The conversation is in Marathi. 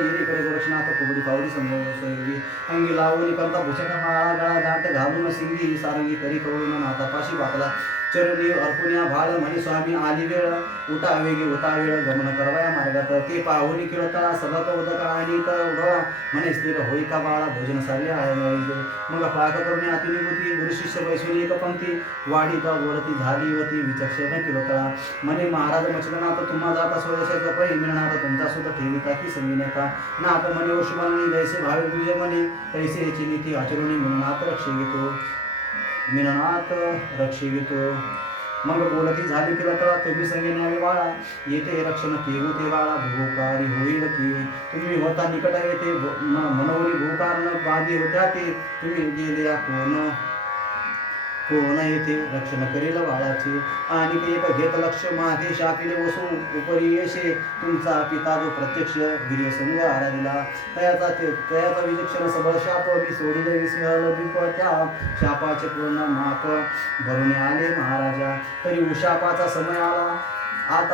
இருக்கிறது गोरक्षनाथ कोबडी पावली संभोगी अंगी लावणी करता भूषण माळा गळा दाट घालून सिंगी सारंगी करी कवळून नाता पाशी बातला चरणी अर्पुण्या भाळ म्हणे स्वामी आली वेळ. उठा वेगी उता वेळ गमन करवाया मार्गात. ते पाहुणी किळतळा सबक उदक आणि तर उडवा म्हणे स्थिर होई का बाळा भोजन सारले आहे मग पाक करून अति निभूती गुरु शिष्य वैश्वनी एक पंक्ती. का वरती झाली वती विचक्षण किळतळा म्हणे महाराज मचलनाथ तुम्हा जाता स्वदेशाच्या पै मिळणार तुमचा सुद्धा ठेविता की संविनेता नाथ म्हणे वशुमानी जैसे भावे तुझे म्हणे तैसे याची नीती आचरुणी मिळनात रक्षेवितो घेतो मिळनात रक्षे मग बोलती झाली की लतळा तुम्ही संगे न्यावे बाळा येते रक्षण केवू ते बाळा भूकारी होईल की? तुम्ही होता निकट येते भो- म- मनोरी भूकारण बाधी होत्या ते तुम्ही गेले या कोण? कोण येथे रक्षण करेल बाळाचे. आणि ते एक घेत लक्ष मागे शापिले वसून उपरी येशे तुमचा पिता जो प्रत्यक्ष वीर्य संग आराधिला. तयाचा ते तयाचा विलक्षण सबळ शाप मी सोडिले विस्मळ दीप त्या शापाचे पूर्ण माप भरून आले महाराजा. तरी उशापाचा समय आला. आता